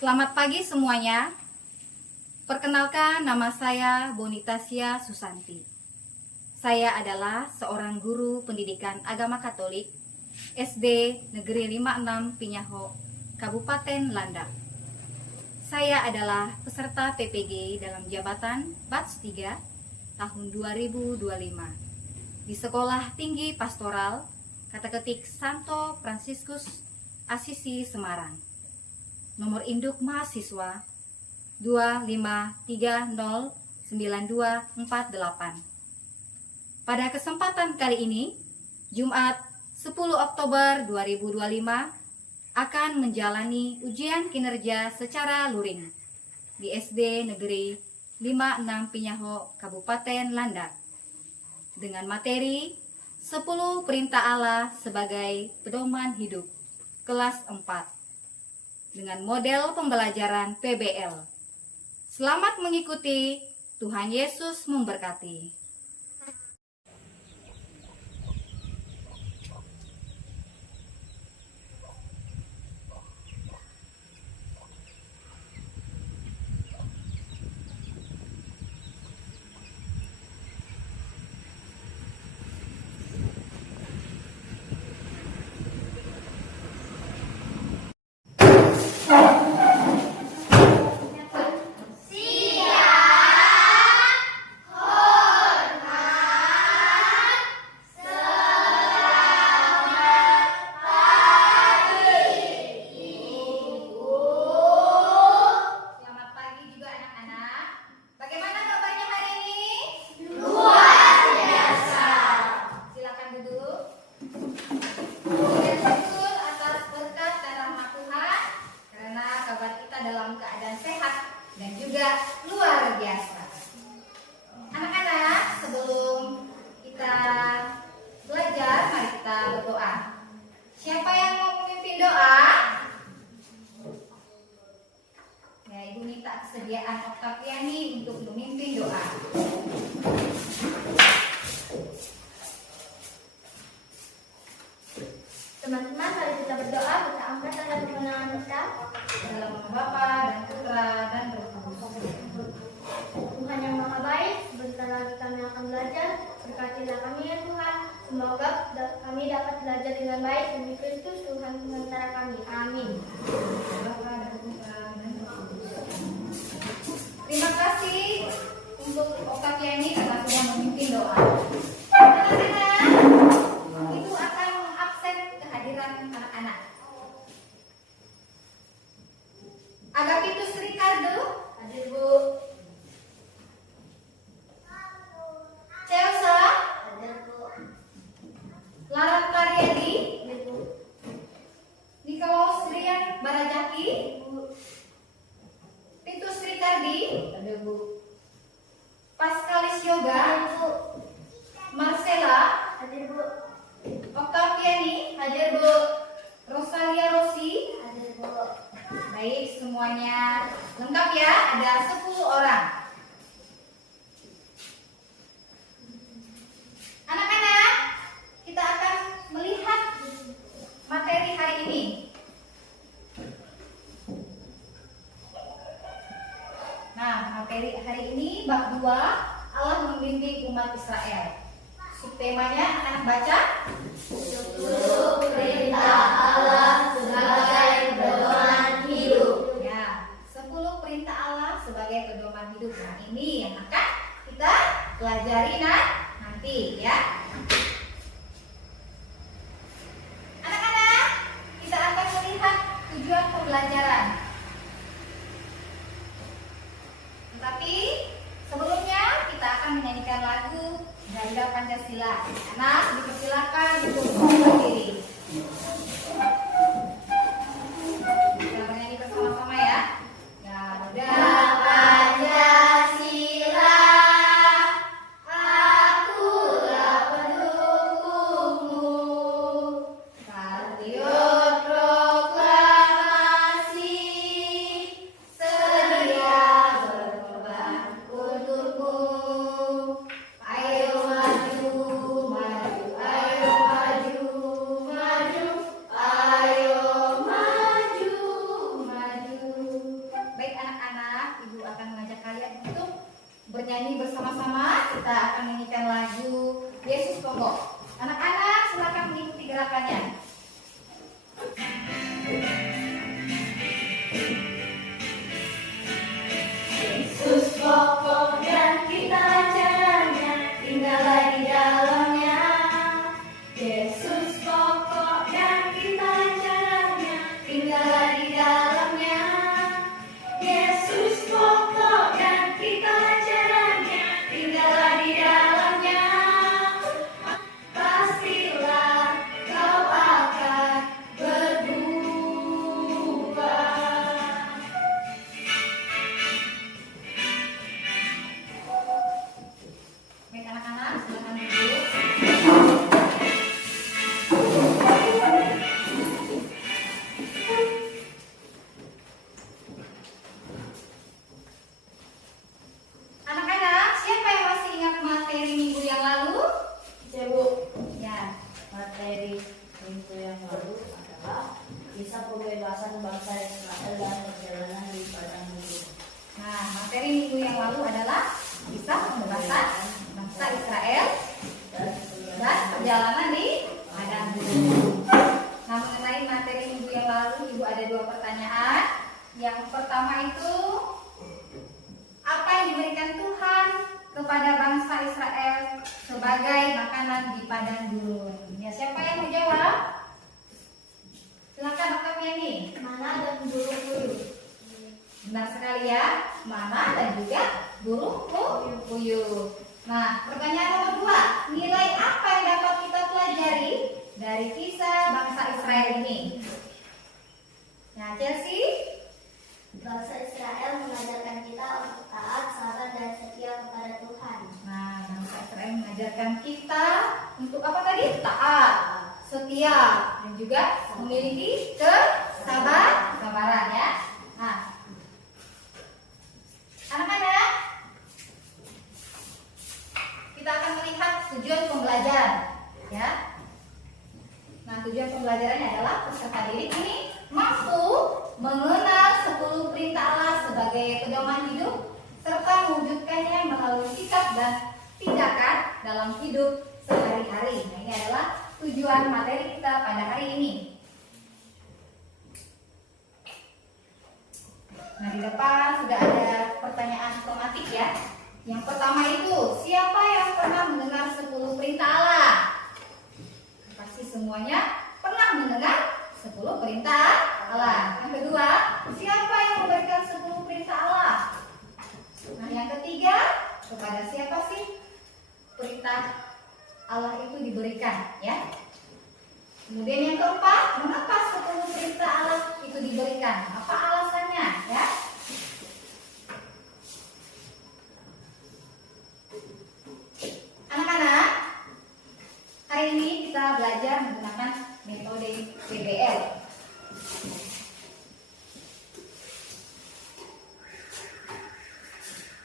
Selamat pagi semuanya. Perkenalkan, nama saya Bonitasia Susanti. Saya adalah seorang guru pendidikan agama Katolik SD Negeri 56 Pinyaho, Kabupaten Landak. Saya adalah peserta PPG dalam jabatan Batch 3 tahun 2025 di Sekolah Tinggi Pastoral Kata-ketik Santo Fransiskus Asisi Semarang. Nomor induk mahasiswa 253092448. Pada kesempatan kali ini, Jumat 10 Oktober 2025, akan menjalani ujian kinerja secara luring di SD Negeri 56 Pinyaho, Kabupaten Landak, dengan materi 10 Perintah Allah sebagai Pedoman Hidup, kelas 4. Dengan model pembelajaran PBL. Selamat mengikuti, Tuhan Yesus memberkati. Dalam keadaan sehat dan juga luar biasa. Anak-anak, sebelum kita belajar, mari kita berdoa. Siapa yang mau memimpin doa? Ya, Ibu minta kesediaan Oktaviani untuk memimpin doa. Teman-teman, mari kita berdoa. Kita angkat tangan kemenangan kita. Dalam nama Bapa dan Putra dan Roh Kudus. Tuhan yang Maha Baik, sebentar lagi kami akan belajar. Berkatilah kami ya Tuhan. Semoga kami dapat belajar dengan baik demi Kristus Tuhan sementara kami. Amin. Bapa dan Putra dan Roh Kudus. Terima kasih untuk Oktaviani karena sudah memimpin doa. Anak-anak, itu akan mengabsen kehadiran anak-anak. Agapitus Ricardo, hadir Bu. Chelsea, Hadir Bu. Lara Karyadi, Hadir Bu. Nikolaus Rian Barajaki, Bu. Titus Ricardi, hadir Bu. Pascalis Yoga, Hadir Bu. Marcella, Hadir Bu. Oktaviani, hadir Bu. Rosalia Rosi, Hadir Bu. baik, semuanya lengkap ya, ada 10 orang. Anak-anak, kita akan melihat materi hari ini. Nah, materi hari ini bab 2, Allah membimbing umat Israel. Subtemanya anak-anak baca. 10 perintah Allah sebagai pedoman hidup. Ya, 10 perintah Allah sebagai pedoman hidup. Nah, ini yang akan kita pelajari nanti ya. Anak-anak, kita akan melihat tujuan pembelajaran. Tetapi sebelumnya kita akan menyanyikan lagu Ganda Pancasila. Anak, dipersilakan mendengarkannya. Yesus pokok dan kita jalannya, tinggallah di dalamnya. Yesus pokok dan kita jalannya, tinggallah di dalamnya. Yesus pokok dan kita jalannya, tinggallah di dalamnya. Pastilah kau akan berubah. Baik anak-anak, silakan duduk. Anak-anak, siapa yang masih ingat materi minggu yang lalu? Ya Bu, Ya, materi minggu yang lalu adalah kisah pembebasan bangsa Israel dan perjalanan di padang gurun. nah materi minggu yang lalu adalah kisah pembebasan bangsa Israel dan perjalanan di padang gurun. Nah, mengenai materi minggu yang lalu, Ibu ada 2 pertanyaan. Yang pertama itu, apa yang diberikan Tuhan kepada bangsa Israel sebagai makanan di padang gurun? Ya, siapa yang mau jawab? Silakan Oktaviani. Mana dan burung puyuh. Benar sekali ya, mana dan juga burung puyuh. Nah, pertanyaan nomor 2, nilai apa yang dapat kita pelajari dari kisah bangsa Israel ini? Nah, Chelsea, Bangsa Israel mengajarkan kita untuk taat, sabar, dan setia kepada Tuhan. nah bangsa Israel mengajarkan kita untuk apa tadi? Taat, setia, dan juga memiliki kesabaran ya. Nah, anak-anak, kita akan melihat tujuan pembelajaran ya. Nah, tujuan pembelajarannya adalah peserta didik ini mampu mengenal 10 perintah Allah sebagai pedoman hidup serta mewujudkannya melalui sikap dan tindakan dalam hidup sehari-hari. Nah, ini adalah tujuan materi kita pada hari ini. Nah, di depan sudah ada pertanyaan otomatis ya. Yang pertama itu, siapa yang pernah mendengar 10 perintah Allah? Pasti semuanya pernah mendengar 10 perintah Allah. Yang kedua, siapa yang memberikan 10 perintah Allah? Nah, yang ketiga, kepada siapa sih perintah Allah itu diberikan ya? Kemudian yang keempat, mengapa 10 perintah Allah itu diberikan? Apa alasannya ya? Anak-anak, hari ini kita belajar menggunakan metode PBL.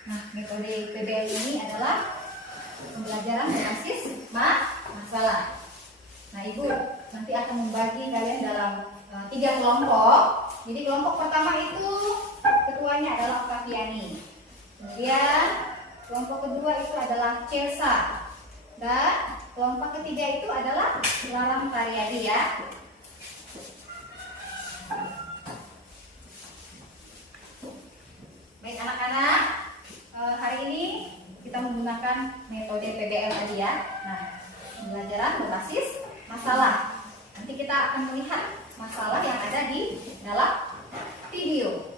Nah, metode PBL ini adalah pembelajaran berbasis masalah. Nah, Ibu nanti akan membagi kalian dalam 3 kelompok. Jadi kelompok pertama itu ketuanya adalah Oktaviani. Kemudian kelompok kedua itu adalah Celsa. Dan kelompok ketiga itu adalah Larang Karyadi ya. Baik anak-anak, hari ini kita menggunakan metode PBL tadi ya. Nah, pembelajaran berbasis masalah. Nanti kita akan melihat masalah yang ada di dalam video.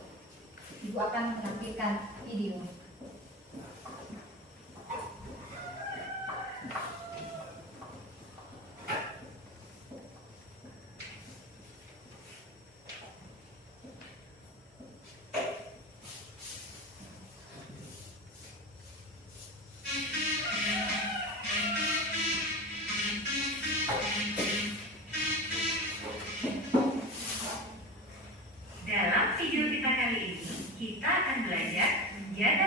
Ibu akan menampilkan video. Dalam video kita kali ini, kita akan belajar menjaga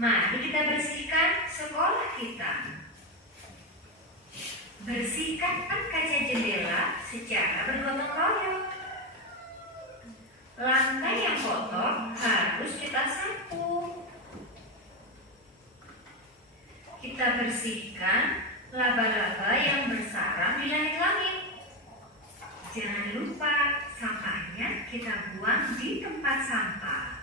Mari kita bersihkan sekolah kita. Bersihkan kaca jendela secara bergotong royong. Lantai yang kotor harus kita sapu. Kita bersihkan laba-laba yang bersarang di langit-langit. Jangan lupa sampahnya kita buang di tempat sampah.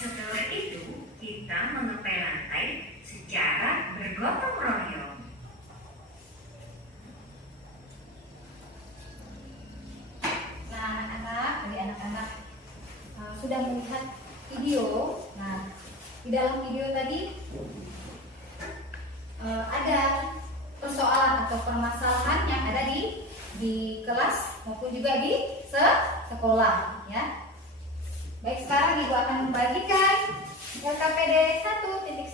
Setelah itu, kita mengepel lantai secara bergotong royong. Nah, anak-anak, adik-anak sudah melihat video. Nah, di dalam video tadi ada persoalan atau permasalahan yang ada di kelas maupun juga di sekolah, ya. Baik, sekarang Ibu akan membagikan LKPD 1.1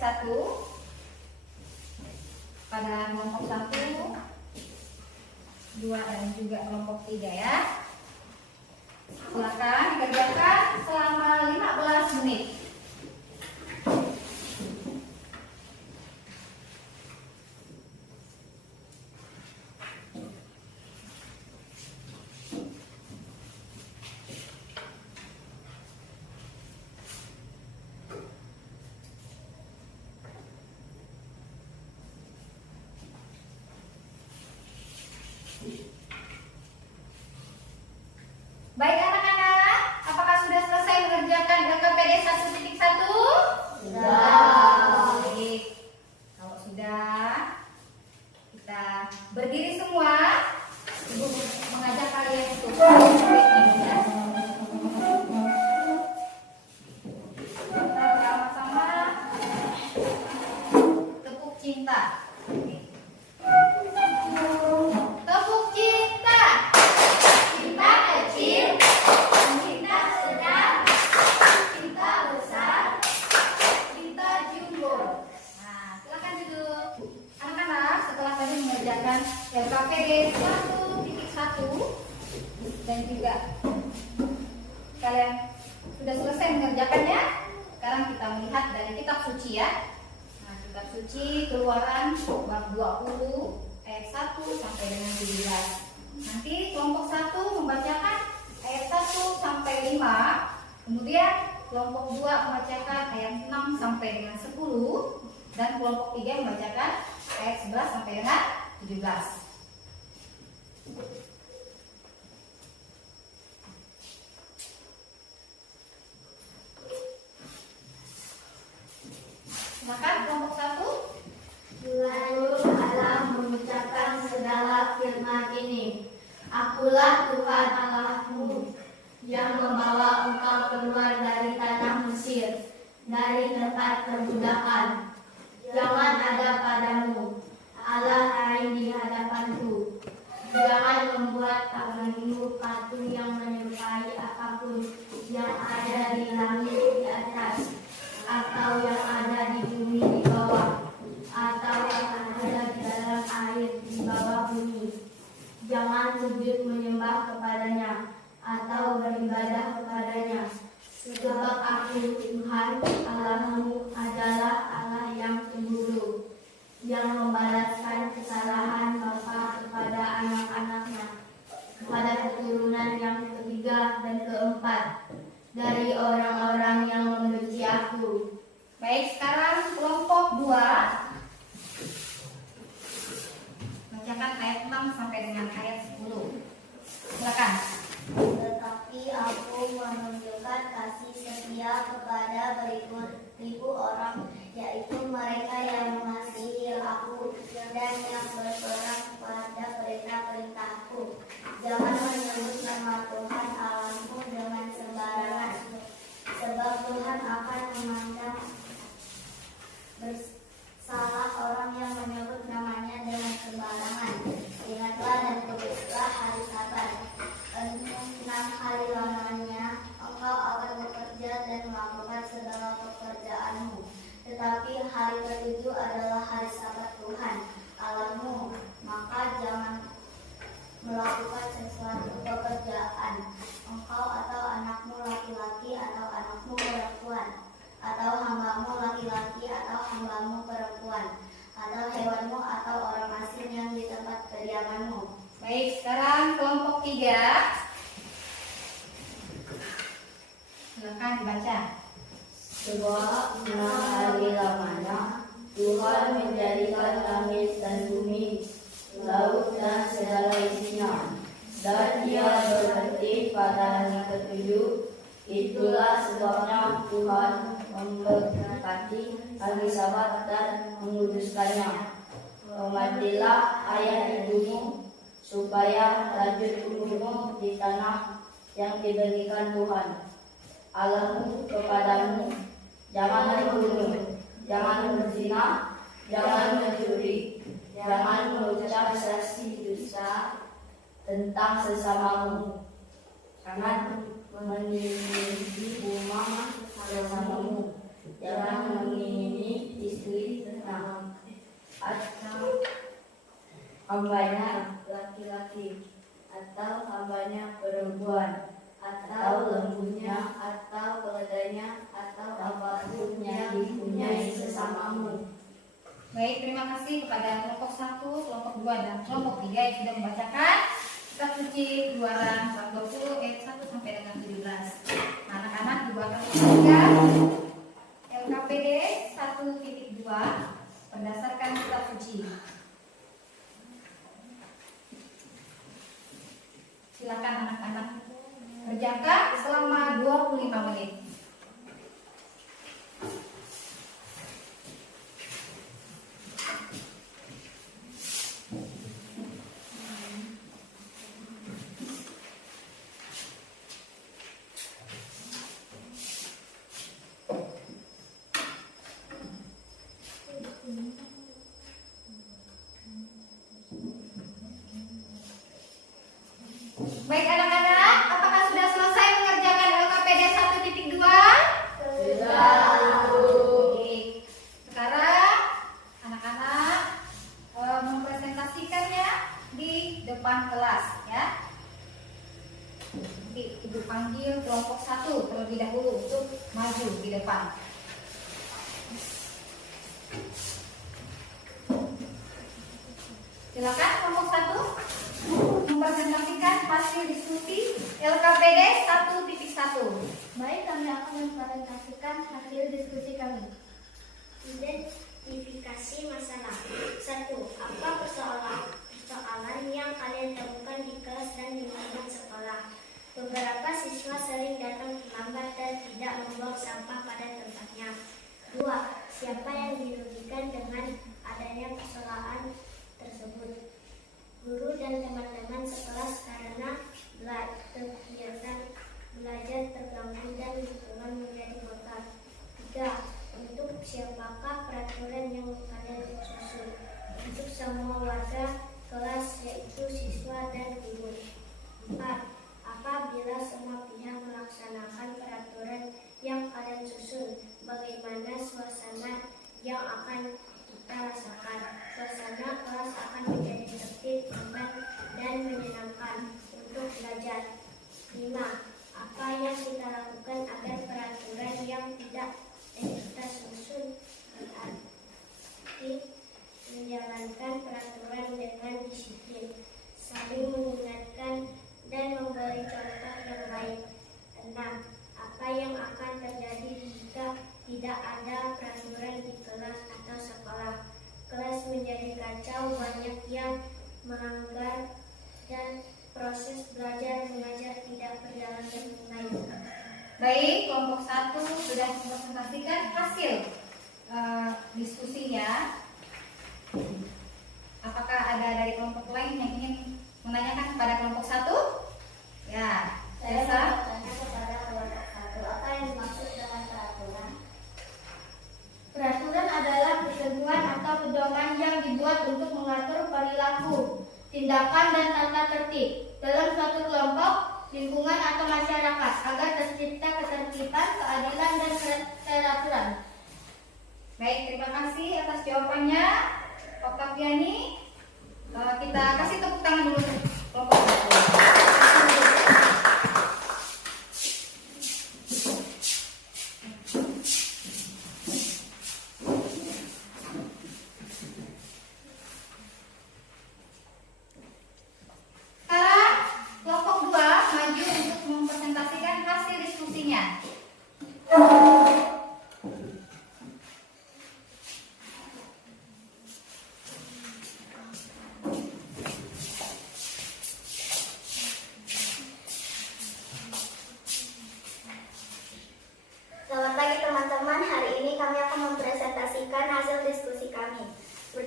pada kelompok 1, 2, dan juga kelompok 3, ya. Silakan dikerjakan selama 15 menit. Baik anak-anak, apakah sudah selesai mengerjakan LKPD 1.1? Sudah. Baik. Kalau sudah, kita berdiri semua. Ibu mengajak kalian untuk ya. Kita sama-sama tepuk cinta. Tepuk cinta. Cinta kecil, cinta sedang, cinta besar, cinta jumbo. Nah, silakan duduk. Anak-anak, setelah tadi mengerjakan LKPD 1.1 dan juga kalian sudah selesai mengerjakannya, sekarang kita melihat dari kitab suci, ya. Nah, kitab suci Keluaran bab 20 ayat 1 sampai dengan 17. Nanti kelompok 1 membacakan ayat 1 sampai 5, kemudian kelompok 2 membacakan ayat 6 sampai dengan 10, dan kelompok 3 membacakan ayat 11 sampai dengan 17. Silakan kelompok 1. Lalu Allah mengucapkan segala firman ini. Akulah Tuhan Allahmu yang membawa engkau keluar dari tanah Mesir, dari tempat perbudakan. Jangan ada padamu Allah lain di hadapanku. Jangan membuat tanganmu patung yang menyerupai apapun yang ada di langit di atas, atau yang ada di bumi di bawah, atau yang ada di dalam air di bawah bumi. Jangan sujud menyembah kepadanya atau beribadah kepadanya, sebab Aku Tuhan Allahmu adalah Allah yang cemburu, yang membalaskan kesalahan bapa kepada anak-anaknya, kepada keturunan yang ketiga dan keempat dari orang-orang yang membenci Aku. Baik, sekarang kelompok 2 bacakan ayat 6 sampai dengan ayat 10. Silakan. Tetapi Aku menunjukkan kasih setia kepada beribu orang, yaitu mereka yang mengasihi Aku dan yang berpegang pada perintah-perintah-Ku. Jangan menyebut nama Tuhan Allahmu dengan sembarangan, sebab Tuhan akan memandang bersalah orang yang menyebut namanya dengan sembarangan. Ingatlah dan kuduslah hari Sabat. 6 hari lamanya engkau akan bekerja dan melakukan segala pekerjaanmu. Tetapi hari ke-7 adalah hari Sabat Tuhan Allahmu. Maka jangan melakukan sesuatu pekerjaan, engkau atau anakmu laki-laki atau anakmu perempuan, atau hambamu perempuan, atau hewanmu atau orang asing yang di tempat kediamanmu. Baik, sekarang kelompok 3. Silakan dibaca. Sebab 6 hari lamanya Tuhan menjadikan langit dan bumi, laut dan segala isinya, dan Dia berhenti pada hari ke-7. Itulah sebabnya Tuhan memberkati hari Sabat dan menguduskannya. Hormatilah ayah ibumu, supaya lanjut umurmu di tanah yang diberikan Tuhan Allahmu kepadamu. Jangan membunuh, jangan berzina, jangan mencuri, jangan mengucap saksi dusta tentang sesamamu, jangan memiliki rumah sesamamu, jangan mengingini istri tenang atau hambanya laki-laki atau hambanya perempuan, atau lembunya, atau keledainya, atau apapun yang dipunyai sesamamu. Baik, terima kasih kepada kelompok 1, kelompok 2, dan kelompok 3 yang sudah membacakan kitab suci Keluaran 20 ayat 1 sampai dengan 17. Anak-anak ibu akan membacakan LKPD 1.2 berdasarkan kitab suci. Silakan anak-anak kerjakan selama 25 menit. Baik anak-anak, apakah sudah selesai mengerjakan LKPD 1.2? Sudah. Oke. Sekarang anak-anak mempresentasikannya di depan kelas ya. Oke, ibu panggil kelompok 1 terlebih dahulu untuk maju di depan. Silakan kelompok 1 mempresentasikan hasil diskusi LKPD 1.1. Baik, kami akan mempresentasikan hasil diskusi kami. Identifikasi masalah. 1. Apa persoalan yang kalian temukan di kelas dan lingkungan sekolah? Beberapa siswa sering datang terlambat dan tidak membuang sampah pada tempatnya. 2. Siapa yang dirugikan dengan adanya persoalan tersebut? Guru dan teman-teman sekelas karena kegiatan belajar terganggu dan lingkungan menjadi kotor. 3. Untuk siapakah peraturan yang kalian susun? Untuk semua warga kelas, yaitu siswa dan guru. 4. Apabila semua pihak melaksanakan peraturan yang kalian susun, bagaimana suasana yang akan kita rasakan? Suasana kelas akan menjadi tertib, aman, dan menyenangkan untuk belajar. 5. Apa yang kita lakukan agar peraturan yang kita susun berarti menjalankan peraturan dengan disiplin, saling mengingatkan, dan memberi contoh yang baik. 6. Apa yang akan terjadi jika tidak ada peraturan di kelas atau sekolah? Kelas menjadi kacau, banyak yang melanggar, dan proses belajar mengajar tidak berjalan dengan baik. Baik, kelompok 1 sudah mempresentasikan hasil diskusinya. Apakah ada dari kelompok lain yang ingin menanyakan kepada kelompok 1? Ya, Saya Elsa. bertanya kepada kelompok 1, apa yang dimaksud dengan peraturan? Peraturan adalah ketentuan atau pedoman yang dibuat untuk mengatur perilaku, tindakan, dan tata tertib dalam suatu kelompok, lingkungan, atau masyarakat agar tercipta ketertiban, keadilan, dan keteraturan. Baik, terima kasih atas jawabannya, Oktaviani. Kita kasih tepuk tangan dulu untuk kelompok 1.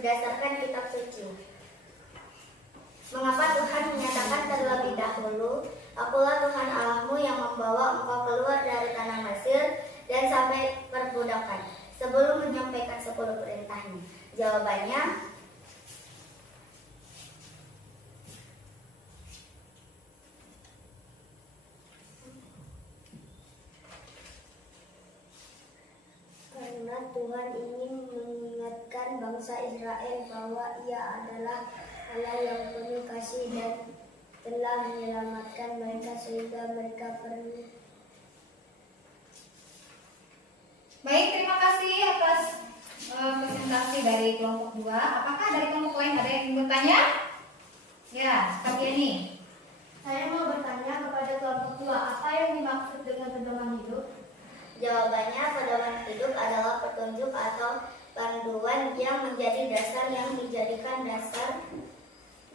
berdasarkan kitab suci. Mengapa Tuhan menyatakan terlebih dahulu, Akulah Tuhan Allahmu yang membawa engkau keluar dari tanah Mesir dan sampai perbudakan, sebelum menyampaikan 10 perintahnya? Jawabannya, karena Tuhan ingin mengingatkan bangsa Israel bahwa Ia adalah Allah yang penuh kasih dan telah menyelamatkan mereka sehingga mereka perlu. Baik, terima kasih atas presentasi dari kelompok 2. Apakah dari kelompok lain ada yang ingin bertanya? Ya, seperti ini. Saya mau bertanya kepada kelompok 2, apa yang dimaksud dengan pedoman hidup? Jawabannya, pedoman hidup adalah petunjuk atau panduan yang menjadi dasar yang dijadikan dasar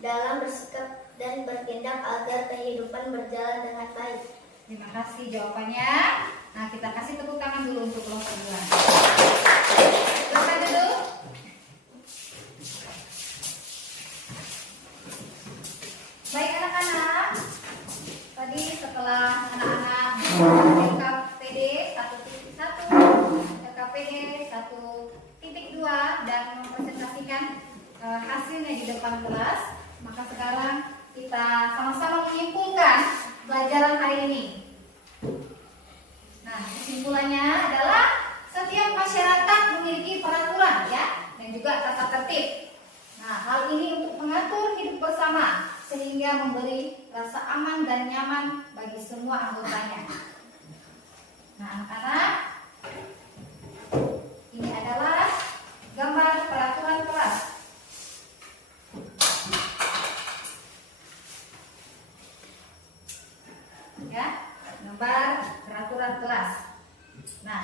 dalam bersikap dan bertindak agar kehidupan berjalan dengan baik. Terima kasih jawabannya. Nah, kita kasih tepuk tangan dulu untuk kelompok 2. Silakan duduk. Baik anak-anak, tadi setelah anak-anak LKPD 1.1, LKPD 1.2 dan mempresentasikan hasilnya di depan kelas, maka sekarang kita sama-sama menyimpulkan pelajaran hari ini. Nah, kesimpulannya adalah setiap masyarakat memiliki peraturan ya dan juga tata tertib. Nah, hal ini untuk mengatur hidup bersama sehingga memberi rasa aman dan nyaman bagi semua anggotanya. Nah, anak-anak, ini adalah gambar peraturan kelas. Ya, gambar peraturan kelas. Nah,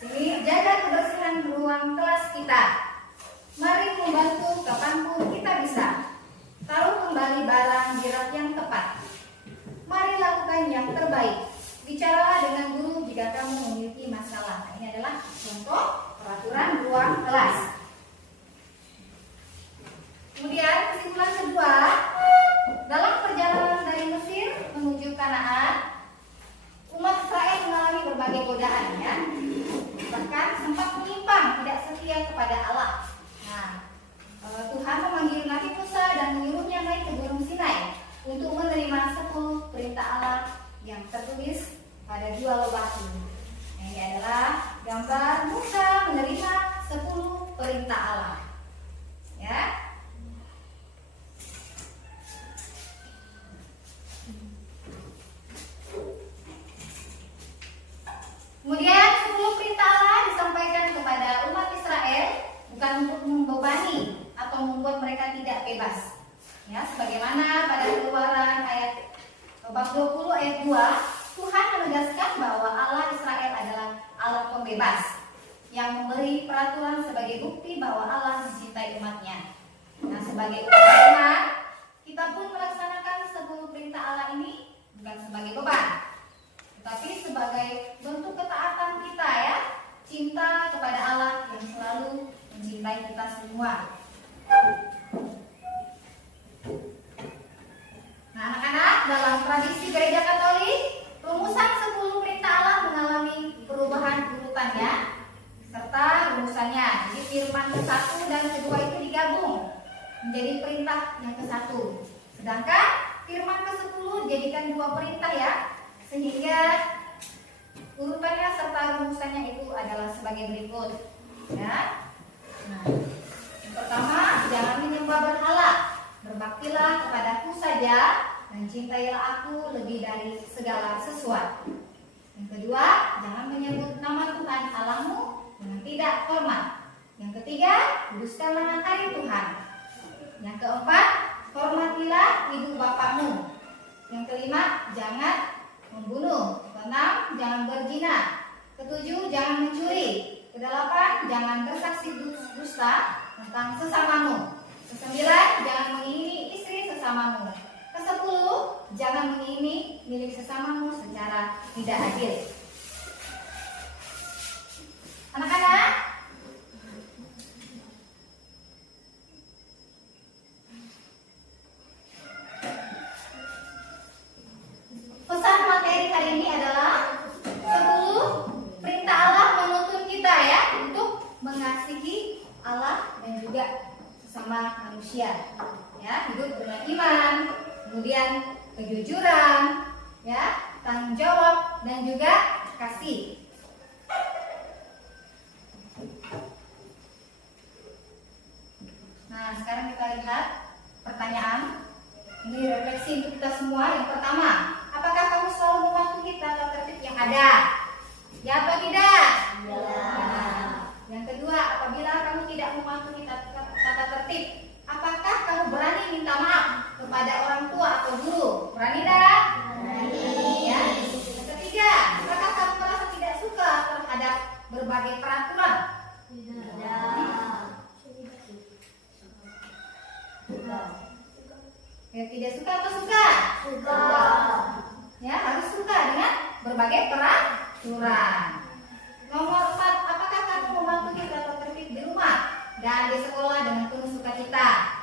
sini jaga kebersihan ruang kelas kita. Mari membantu kapanpun kita bisa. Taruh kembali barang di rak yang tepat. Mari lakukan yang terbaik. Bicaralah dengan guru jika kamu memiliki masalah. Nah, ini adalah contoh peraturan ruang kelas. Kemudian kesimpulan kedua, dalam perjalanan dari Mesir menuju Kanaan, umat Israel mengalami berbagai godaan ya. Bahkan sempat menyimpang, tidak setia kepada Allah. Nah, Tuhan memanggil Nabi Musa dan menyuruhnya naik ke Gunung Sinai untuk menerima 10 perintah Allah yang tertulis pada 2 lobak ini. Ini adalah gambar Musa menerima 10 perintah Allah. Ya. Kemudian 10 perintah Allah disampaikan kepada umat Israel bukan untuk membebani atau membuat mereka tidak bebas. Ya, sebagaimana pada Keluaran ayat bab 20 ayat 2, Tuhan menegaskan bahwa Allah Israel adalah Allah pembebas yang memberi peraturan sebagai bukti bahwa Allah mencintai umatnya. Nah, sebagai umat, kita pun melaksanakan 10 perintah Allah ini bukan sebagai beban, tetapi sebagai bentuk ketaatan kita ya, cinta kepada Allah yang selalu mencintai kita semua. Nah, anak-anak, dalam tradisi gereja Katolik, rumusan 10 perintah Allah mengalami perubahan urutannya serta rumusannya. Jadi firman ke-1 dan ke-2 itu digabung menjadi perintah yang ke-1. Sedangkan firman ke-10 jadikan 2 perintah ya, sehingga urutannya serta rumusannya itu adalah sebagai berikut ya. Nah, yang pertama, jangan menyembah berhala, berbaktilah kepadaku saja dan cintailah aku lebih dari segala sesuatu. Yang kedua, jangan menyebut nama Tuhan Allahmu dengan tidak hormat. Yang ketiga, kuduskanlah hari Tuhan. Yang keempat, hormatilah ibu bapakmu. Yang kelima, jangan membunuh. Keenam, jangan berzina. Ketujuh, jangan mencuri. Kedelapan, jangan bersaksi dusta tentang sesamamu. Kesembilan, jangan mengingini istri sesamamu. Kesepuluh, jangan mengingini milik sesamamu secara tidak adil. Anak-anak, sesama manusia. Ya, hidup dengan iman, kemudian kejujuran, ya, tanggung jawab dan juga kasih. Nah, sekarang kita lihat pertanyaan. Ini refleksi untuk kita semua. Yang pertama, apakah kamu selalu mematuhi tata tertib yang ada? Ya atau tidak? Ya. Yang kedua, apabila kamu tidak mematuhi tata tertib, apakah kamu berani minta maaf kepada orang tua atau guru? Berani tidak? Berani. Ya. Yang ketiga, apakah kamu merasa tidak suka terhadap berbagai peraturan? Ya, tidak suka atau suka? Suka. Ya, harus suka dengan berbagai peraturan. Nomor 4, apakah kamu mematuhi tata tertib di rumah dan di sekolah dengan penuh sukacita?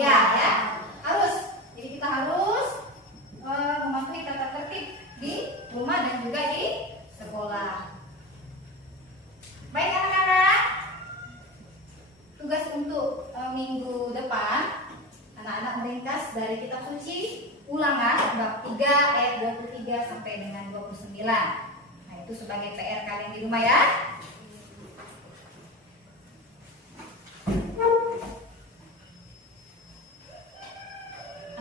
Ya, ya, harus. Jadi kita harus mematuhi tata tertib di rumah dan juga di sekolah. Baik anak-anak, tugas untuk minggu depan, anak-anak meringkas dari kitab suci Ulangan bab 3 ayat 23 sampai dengan 29. Nah, itu sebagai PR kalian di rumah ya.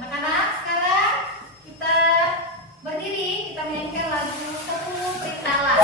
Anak-anak, sekarang kita berdiri, kita menyanyikan lagu 10 Perintala.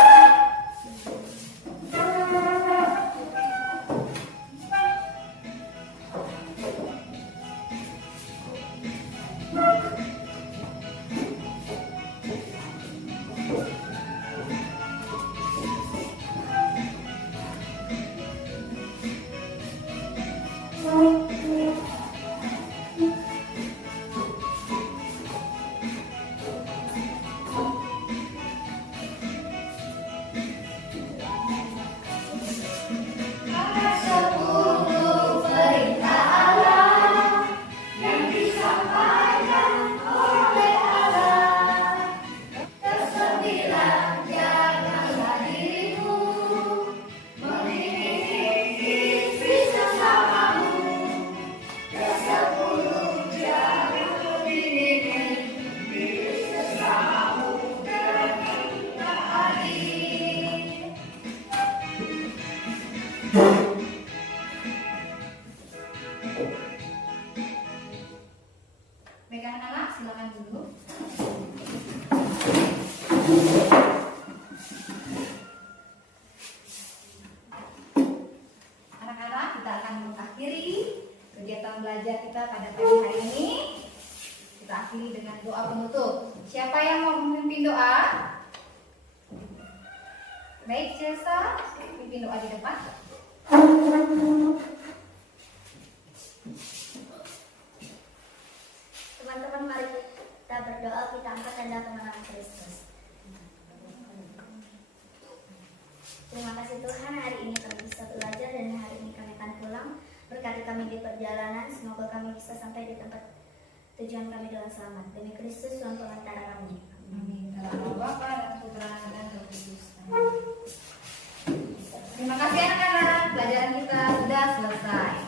Baik anak-anak, silakan duduk. Anak-anak, kita akan mengakhiri kegiatan belajar kita pada pagi hari ini. Kita akhiri dengan doa penutup. Siapa yang mau memimpin doa? Baik, Cesa, pimpin doa di depan. Teman-teman, mari kita berdoa, kita angkat tanda kemenangan Kristus. Terima kasih Tuhan, hari ini kami bisa belajar dan hari ini kami akan pulang. Berkati kami di perjalanan, semoga kami bisa sampai di tempat tujuan kami dengan selamat. Demi Kristus, Tuhan pengantara kami. Amin. Dalam nama Bapa dan Putra dan Roh Kudus. Terima kasih anak-anak, pelajaran kita sudah selesai.